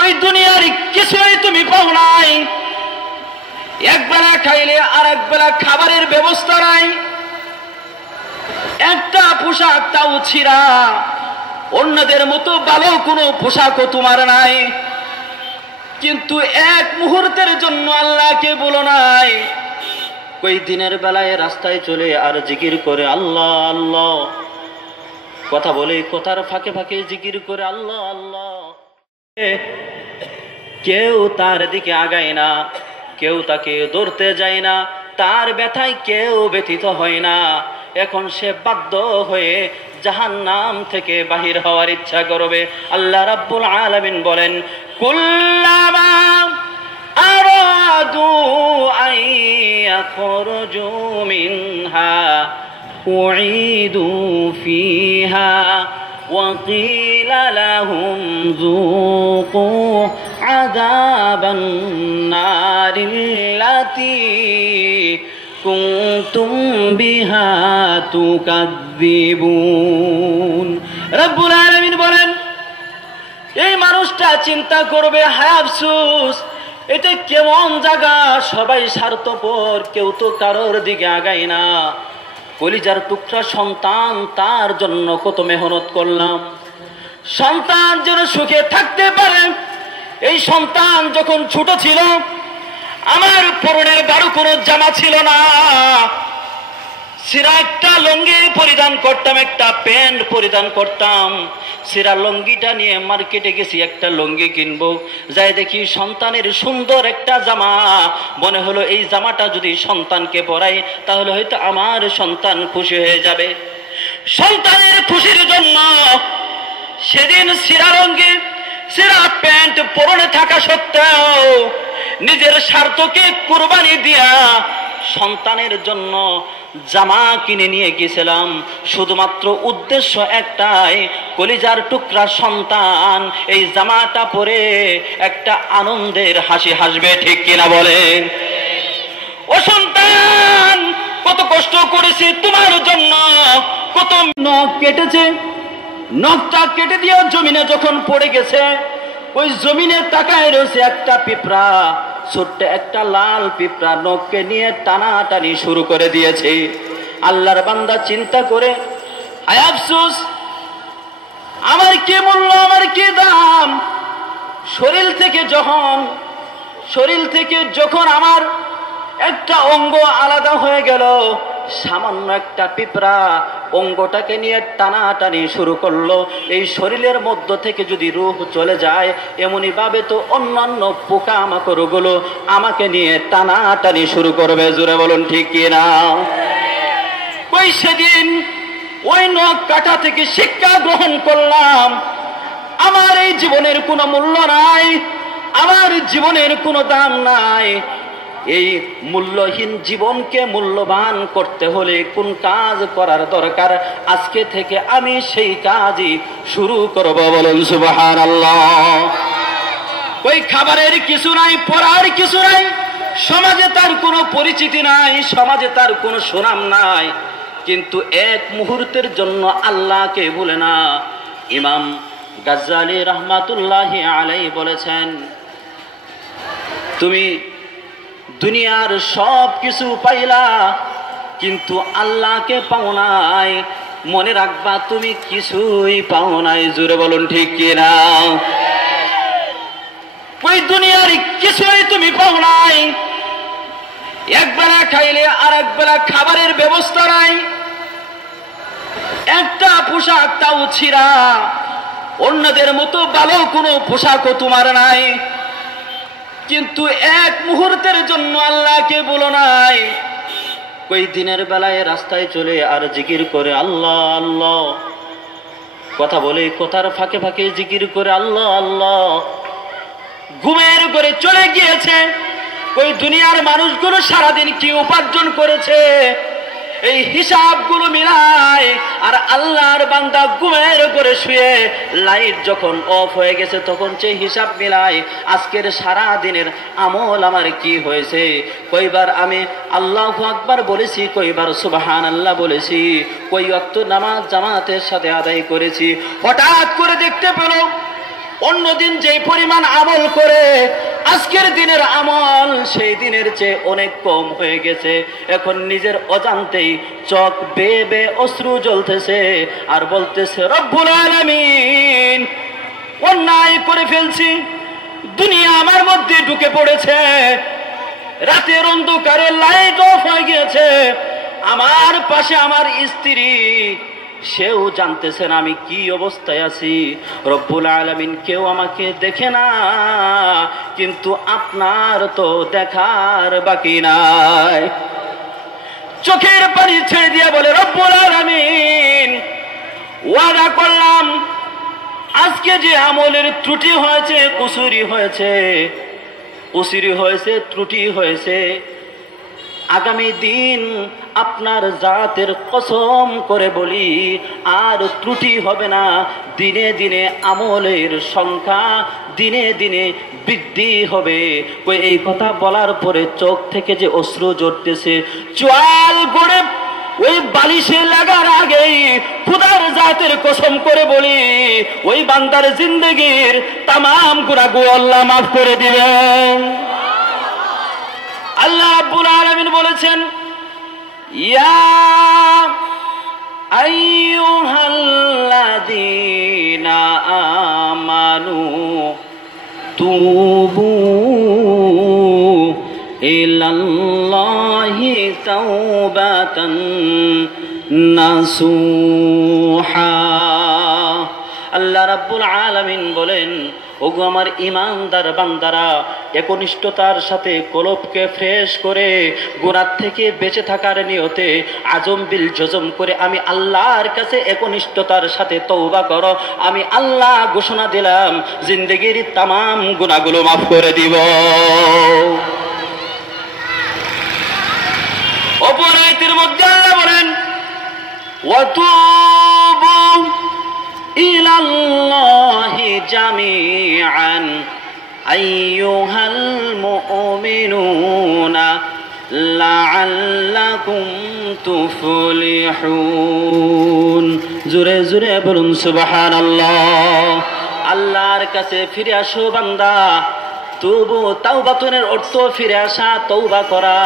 ওই দুনিয়ার কিছুই তুমি পাও নাই। এক বেলা খাইলে আর এক বেলা খাবারের ব্যবস্থা নাই, একটা পোশাক তাও ছিঁড়া, অন্যদের মতো ভালো কোনো পোশাকও তোমার নাই। কিন্তু এক মুহূর্তের জন্য আল্লাহকে বলো নাই। ওই দিনের বেলায় রাস্তায় চলে আর জিকির করে আল্লাহ আল্লাহ, কথা বলে কথার ফাঁকে ফাঁকে জিকির করে আল্লাহ আল্লাহ। কেউ তার দিকে আগায় না, কেউ তাকে ধরতে যায় না, তার ব্যথায় কেউ ব্যথিত হয় না। এখন সে বাধ্য হয়ে জাহান্নাম থেকে বাহির হওয়ার ইচ্ছা করবে। আল্লাহ রাব্বুল আলামিন বলেন, কুল্লামা আরাদু আন ইয়াখরুজু মিনহা উঈদু ফিহা وقيل لهم ذوقوا عذاب النار التي كنتم بها تكذبون। রব্বুল আলামিন বলেন, এই মানুষটা চিন্তা করবে, হায় আফসোস, এটা কেমন জায়গা, সবাই স্বার্থপর, কেউ তো কারোর দিকে আগায় না। কলিজার টুকরা সন্তান, তার জন্য কত মেহনত করলাম, সন্তান যেন সুখে থাকতে পারে। এই সন্তান যখন ছোট ছিল, আমার পরনের বারো কোনো জামা ছিল না, সিরা একটা লুঙ্গি পরিধান করতাম, একটা প্যান্ট পরিধান করতাম। সিরা লুঙ্গিটা নিয়ে মার্কেটে গেছি, একটা লুঙ্গি কিনবো, যাই দেখি সন্তানের সুন্দর একটা জামা। মনে হলো এই জামাটা যদি সন্তানকে পরাই তাহলে হয়তো আমার সন্তান খুশি হয়ে যাবে। সন্তানের খুশির জন্য সেদিন সিরা লুঙ্গি সিরা প্যান্ট পরনে থাকা সত্ত্বেও নিজের স্বার্থকে কুরবানি দিয়া সন্তানের জন্য জামা কিনে নিয়ে গেছিলাম। শুধুমাত্র উদ্দেশ্য একটাই, কলিজার টুকরা সন্তান এই জামাটা পরে একটা আনন্দের হাসি হাসবে, ঠিক কিনা বলেন? ও সন্তান, কত কষ্ট করেছি তোমার জন্য, কত নখ কেটেছে, নখটা কেটে দিয়ে জমিনে যখন পড়ে গেছে, ওই জমিনে তাকায় রয়েছে একটা পিঁপড়া, ছোট্ট একটা লাল পিঁপড়া নখকে নিয়ে টানাটানি শুরু করে দিয়েছে। আল্লাহর বান্দা চিন্তা করে, হায় আফসোস, আমার কি মূল্য, আমার কি দাম। শরীর থেকে যখন আমার একটা অঙ্গ আলাদা হয়ে গেল, সামান্য একটা পিঁপড়া অঙ্গটাকে নিয়ে টানাটানি শুরু করলো। এই শরীরের মধ্য থেকে যদি রূহ চলে যায়, এমনি ভাবে তো অন্যান্য পোকামাকড়গুলো আমাকে নিয়ে টানাটানি শুরু করবে। জোরে বলুন ঠিক কিনা? ওই সেদিন ওই নখ কাটা থেকে শিক্ষা গ্রহণ করলাম, আমার এই জীবনের কোনো মূল্য নাই, আমার জীবনের কোনো দাম নাই। এই মূল্যহীন জীবনকে মূল্যবান করতে হলে কোন কাজ করার দরকার, আজকে থেকে আমি সেই কাজই শুরু করব। বলুন সুবহানাল্লাহ। ওই খাবারের কিছু নাই, পড়ার কিছু নাই, সমাজে তার কোনো পরিচিতি নাই, সমাজে তার কোনো সুনাম নাই, কিন্তু এক মুহূর্তের জন্য আল্লাহকে ভুলে না। ইমাম গাজ্জালী রাহমাতুল্লাহি আলাইহি বলেছেন, তুমি দুনিয়ার সব কিছু পাইলা কিন্তু আল্লাহকে পাও নাই, মনে রাখবা তুমি কিছুই পাও নাই। জোরে বলুন ঠিক কিনা? ওই দুনিয়ার কিছুই তুমি পাও নাই, এক বেলা খাইলে আর এক বেলা খাবারের ব্যবস্থা নাই, একটা পোশাক তাও ছিঁড়া, অন্যদের মতো ভালো কোনো পোশাকও তোমার নাই। কিন্তু এক মুহূর্তের জন্য আল্লাহকে বলো নাই। ওই দিনের বেলায় রাস্তায় চলে আর জিকির করে আল্লাহ আল্লাহ, কথা বলে কথার ফাঁকে ফাঁকে জিকির করে আল্লাহ আল্লাহ। ঘুমের ঘরে চলে গিয়েছে, ওই দুনিয়ার মানুষগুলো সারাদিন কি উপার্জন করেছে এই হিসাবগুলো মিলায়, আর আল্লাহর বান্দা ঘুমের ঘরে শুয়ে লাইট যখন অফ হয়ে গেছে তখন সে হিসাব মিলায়, আজকের সারা দিনের আমল আমার কি হয়েছে, কয়বার আমি আল্লাহু আকবার বলেছি, কয়বার সুবহানাল্লাহ বলেছি, কয় ওয়াক্ত নামাজ জামাতের সাথে আদায় করেছি। হঠাৎ করে দেখতে পেল অন্যদিন যেই পরিমাণ আমল করে আজকের দিনের আমল সেই দিনের চেয়ে অনেক কম হয়ে গেছে। এখন নিজের অজান্তেই চোখ বেয়ে বেয়ে অশ্রু জ্বলতেছে আর বলতেছে, রব্বুল আলামিন, অন্যায় করে ফেলছি, দুনিয়া আমার মধ্যে ঢুকে পড়েছে, রাতের অন্ধকারে লাইট অফ হয়ে গিয়েছে, আমার পাশে আমার স্ত্রী, সেও জানতেছেন আমি কি অবস্থায় আছি। রব্বুল আলামিন, কেউ আমাকে দেখে না, কিন্তু আপনার তো দেখার বাকি নাই। চোখের পানি ছেড়ে দিয়ে বলে, রব্বুল আলামিন, ওয়াদা করলাম আজকে যে আমলের ত্রুটি হয়েছে, কুসুরি হয়েছে, ত্রুটি হয়েছে, আগামী দিন আপনার জাতের কসম করে বলি আর ত্রুটি হবে না। দিনে দিনে আমলের সংখ্যা দিনে দিনে বৃদ্ধি হবে। এই কথা বলার পরে চোখ থেকে যে অশ্রু ঝরতেছে, চোয়াল গড়ে ওই বালিশে লাগার আগেই খুদার জাতের কসম করে বলি, ওই বান্দার জিন্দেগির তামাম গুনাহগুলো আল্লাহ মাফ করে দিবেন। আল্লাহ রাব্বুল আলামিন বলেছেন, ইয়া আইয়ুহাল্লাযীনা আমানু তুবু ইলাল্লাহি তাওবাতান নাসুহা। আল্লাহ রাব্বুল আলামিন বলেন, ওগো আমার ঈমানদার বান্দারা, একনিষ্ঠতার সাথে কলবকে ফ্রেশ করে গুনাহ থেকে বেঁচে থাকার নিয়তে আজম বিল জজম করে আমি আল্লাহর কাছে একনিষ্ঠতার সাথে তওবা করো। আমি আল্লাহ ঘোষণা দিলাম জিন্দেগির তামাম গুনাহগুলো মাফ করে দিব। অপর আয়াতের মধ্যে আল্লাহ বলেন, ওয়াতুবু ইলাল্লাহি জামিআন আইয়ুহাল মুমিনুনা লাআল্লাকুম তুফলিহুন। জোরে জোরে বলুন সুবহানাল্লাহ। আল্লাহর কাছে ফিরে আসো বান্দা। তুবু, তাওবাতুনের অর্থ ফিরে আসা, তওবা করা,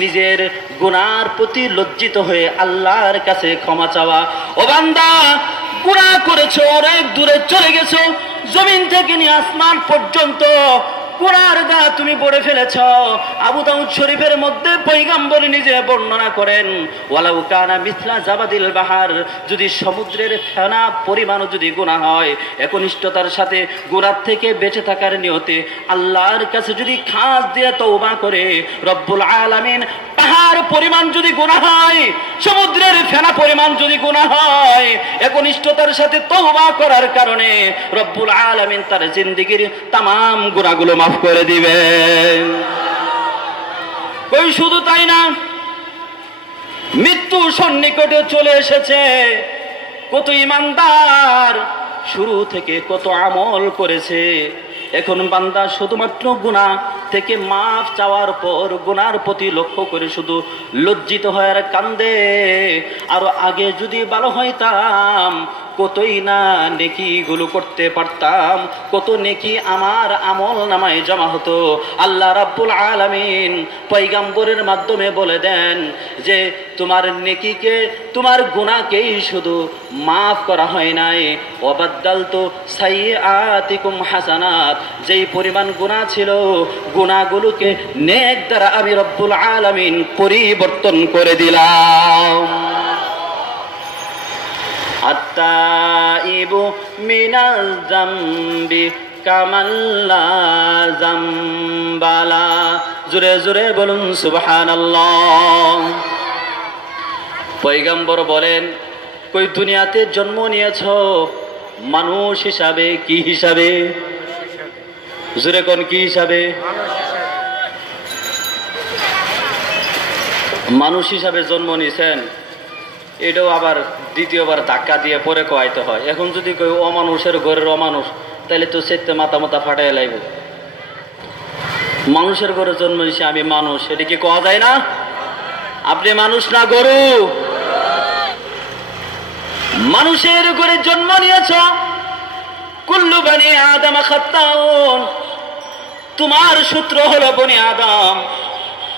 নিজের গুনার প্রতি লজ্জিত হয়ে আল্লাহর কাছে ক্ষমা চাওয়া। ও বান্দা, গুনাহ করেছো, অনেক দূরে চলে গেছো, জমিন থেকে নিয়ে আসমান পর্যন্ত গুনার দা তুমি পড়ে ফেলেছ। আবু দাউদ শরীফের মধ্যে পয়গম্বর নিজে বর্ণনা করেন, ওয়ালাউ কানা মিসলা জাবাদিল বাহার, যদি সমুদ্রের ফেনা পরিমাণও যদি গুনাহ হয়, একনিষ্ঠতার সাথে গুনাহ থেকে বেঁচে থাকার নিয়তে আল্লাহর কাছে যদি খাস দিয়ে তওবা করে, রব্বুল আলামিন পাহাড় পরিমাণ যদি গুনাহ হয়, সমুদ্রের ফেনা পরিমাণ যদি গুনাহ হয়, একনিষ্ঠতার সাথে তওবা করার কারণে রব্বুল আলামিন তার জিন্দেগির তামাম গুনাহগুলো মাফ করে দিবেন। কই শুধু তাই না, মৃত্যু সন্নিকটে চলে এসেছে। কত ঈমানদার শুরু থেকে কত আমল করেছে, এখন বান্দা শুধুমাত্র গুনাহ থেকে মাফ চাওয়ার পর গুনার প্রতি লক্ষ্য করে শুধু লজ্জিত হয় আর কান্দে। আরো আগে যদি ভালো হইতাম, কতই না নেকি গুলো করতে পারতাম, কত নেকি আমার আমল নামায় জমা হতো। আল্লাহ রাব্বুল আলামিন পয়গম্বরের মাধ্যমে বলে দেন যে তোমার নেকিকে, তোমার গুনাহকেই শুধু মাফ করা হয় নাই, ওয়াবাদদালতু সাইয়্যাতিকুম হাসানাত, যেই পরিমাণ গুনাহ ছিল গুনাহগুলোকে নেক দ্বারা আমি রব্বুল আলামিন পরিবর্তন করে দিলাম। আত্তাইবু মিনাল যামবি কামাল্লা যামবালা। জোরে জোরে বলুন সুবহানাল্লাহ। পয়গম্বর বলেন, কই দুনিয়াতে জন্ম নিয়েছো মানুষ হিসাবে, কি হিসাবে? জোরে কোন কি হিসাবে? মানুষ হিসাবে জন্ম নিয়েছেন, এটাও আবার দ্বিতীয়বার ধাক্কা দিয়ে পরে কয়াইতে হয়। এখন যদি কই অমানুষের ঘরের অমানুষ, তাহলে তো সেতে মাথা মাথা ফাটাই লাইব। মানুষের ঘরে জন্ম নিয়েছে, আমি মানুষ, এটা কি কওয়া যায় না? আপনি মানুষ না গরু? মানুষের ঘরে জন্ম নিয়েছ, কুল্লু বনি আদম খাত্তাউন, তোমার সূত্র হলো বনি আদম,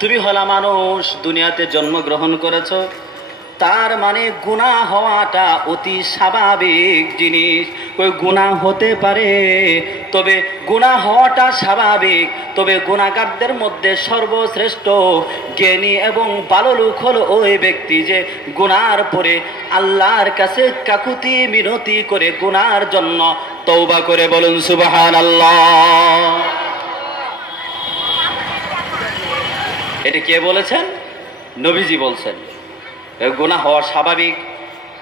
তুমি হলা মানুষ, দুনিয়াতে জন্মগ্রহণ করেছো, তার মানে গুনাহ হওয়াটা অতি স্বাভাবিক জিনিস। ওই গুনাহ হতে পারে, তবে গুনাহ হওয়াটা স্বাভাবিক, তবে গুনাহগারদের মধ্যে সর্বশ্রেষ্ঠ জ্ঞানী এবং ভালো লোক হলো ওই ব্যক্তি যে গুনার পরে আল্লাহর কাছে কাকুতি মিনতি করে গুনার জন্য তওবা করে। বলুন সুবহানাল্লাহ। এটা কে বলেছেন? নবীজি বলছেন। গুনাহ হওয়া স্বাভাবিক,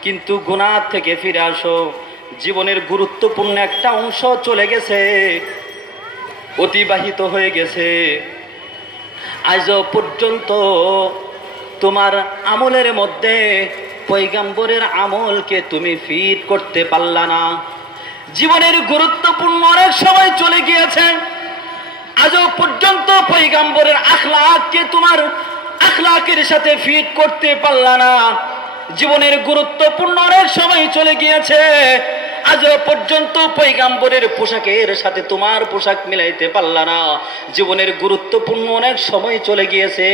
কিন্তু গুনাহ থেকে ফিরে আসো। জীবনের গুরুত্বপূর্ণ একটা অংশ চলে গেছে, অতিবাহিত হয়ে গেছে, আজও পর্যন্ত তোমার আমলের মধ্যে পয়গম্বরের আমলকে তুমি ফিট করতে পারলা না। জীবনের গুরুত্বপূর্ণ অনেক সময় চলে গিয়েছে, আজও পর্যন্ত পয়গম্বরের আখলাককে তোমার আখলাকের সাথে ফিট করতে পারলা না। জীবনের গুরুত্বপূর্ণ অনেক সময় চলে গিয়েছে, আজও পর্যন্ত পয়গম্বরের পোশাকের সাথে তোমার পোশাক মিলাইতে পারলা না। জীবনের গুরুত্বপূর্ণ অনেক সময় চলে গিয়েছে,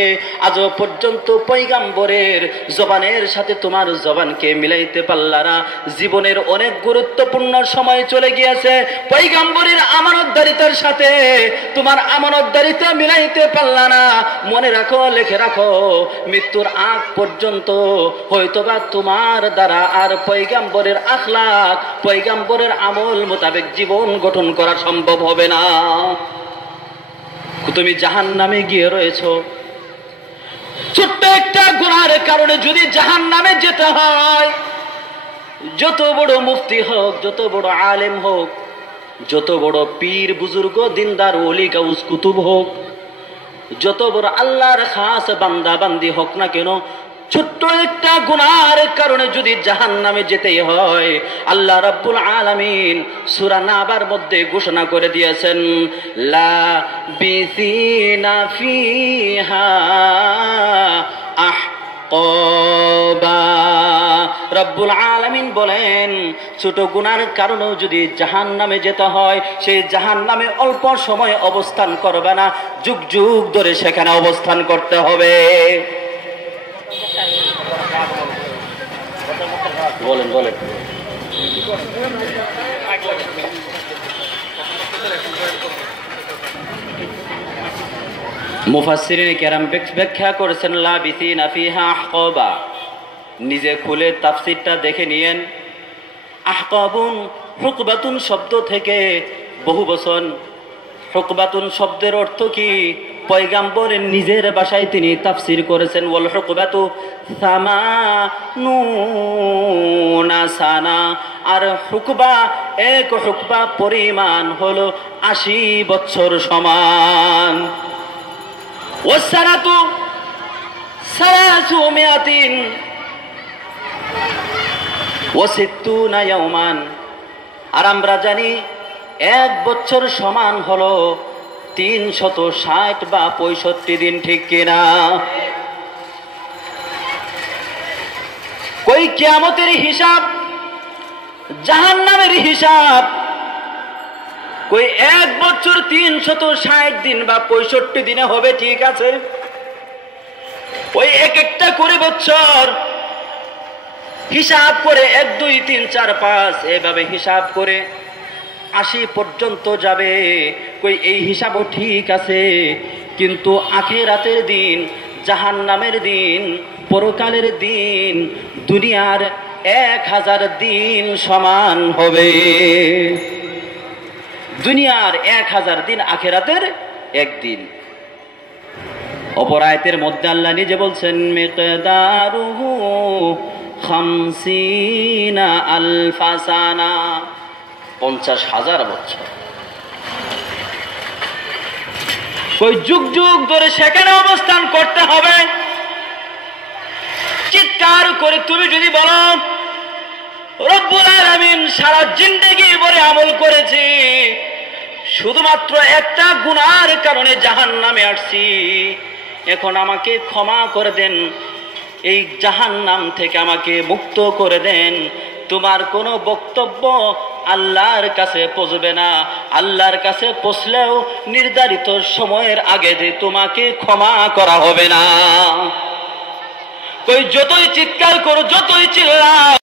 আজও পর্যন্ত পয়গম্বরের জবানের সাথে তোমার জবানকে মিলাইতে পারলা না। জীবনের অনেক গুরুত্বপূর্ণ সময় চলে গিয়েছে, পয়গম্বরের আমানতদারিতার সাথে তোমার আমানতদারিতা মিলাইতে পারলা না। মনে রাখো, লিখে রাখো, মৃত্যুর আগ পর্যন্ত হয়তোবা তোমার দ্বারা আর পয়গম্বরের আখলাক, পয়গম্বরের আমল মোতাবেক জীবন গঠন করা সম্ভব হবে না। তুমি জাহান্নামে গিয়ে রয়েছো, ছোট্ট একটা গুনাহের কারণে যদি জাহান্নামে যেতে হয়, যত বড় মুফতি হোক, যত বড় আলেম হোক, যত বড় পীর বুজুর্গ দিনদার ওলি গাউস কুতুব হোক, যত বড় আল্লাহর খাস বান্দা বান্দি হোক না কেন, ছোট্ট একটা গুনাহের কারণে যদি জাহান্নামে যেতেই হয়, আল্লাহ রাব্বুল আলামিন সূরা নাবার মধ্যে ঘোষণা করে দিয়েছেন, লা বিসিনা ফিহা আহকাবা। রব্বুল আলামিন বলেন, ছোট গুনার কারণেও যদি জাহান্নামে যেতে হয়, সেই জাহান্নামে অল্প সময় অবস্থান করবে না, যুগ যুগ ধরে সেখানে অবস্থান করতে হবে। বলেন বলেন। মুফাসসিরিনে কেরাম ব্যাখ্যা করেছেন লাবিসিনা ফিহা আহকাবা। নিজে খুলে তাফসীরটা দেখে নিয়েন। আহকাবুন হুকবাতুন শব্দ থেকে বহু বচন। হুকবাতুন শব্দের অর্থ কি? পয়গম্বরের নিজের ভাষায় তিনি তাফসীর করেছেন, ওয়াল হুকবাতু সামানুনা সানা। আর হুকবা, এক হুকবা পরিমাণ হলো 80 বছর সমান। ওয়াসানাতু সালাসুমিয়াতিন ওয়া সিত্তুনা ইয়াওমান। আর আমরা জানি এক বছর সমান হলো 360 বা 65 দিন, ঠিক কিনা? কই কিয়ামতের হিসাব, জাহান্নামের হিসাব, কই এক বছর 360 দিন বা 65 দিনে হবে? ঠিক আছে, ওই এক একটা করে বছর হিসাব করে 1 2 3 4 5 এভাবে হিসাব করে 80 পর্যন্ত যাবে। কই এই হিসাবও ঠিক আছে, কিন্তু আখিরাতের দিন, জাহান্নামের দিন, পরকালের দিন দুনিয়ার 1000 দিন সমান হবে। দুনিয়ার 1000 দিন আখিরাতের একদিন। অপর আয়াতের মধ্যে আল্লাহ নিজে বলছেন, মিকদারুহু 50 আলফা সানা, 50,000 বছর। ওই যুগ যুগ ধরে সেখানে অবস্থান করতে হবে। চিৎকার করে তুমি যদি বলো, রব্বুল আলামিন সারা জিন্দেগি ভরে আমল করেছি, শুধুমাত্র একটা গুনার কারণে জাহান্নামে আসছি, এখন আমাকে ক্ষমা করে দেন, এই জাহান্নাম থেকে আমাকে মুক্ত করে দেন, তোমার কোনো বক্তব্য আল্লাহর কাছে পৌঁছবে না। আল্লাহর কাছে পৌঁছলেও নির্ধারিত সময়ের আগে যে তোমাকে ক্ষমা করা হবে না। কই যতই চিৎকার করো, যতই চিল্লাও,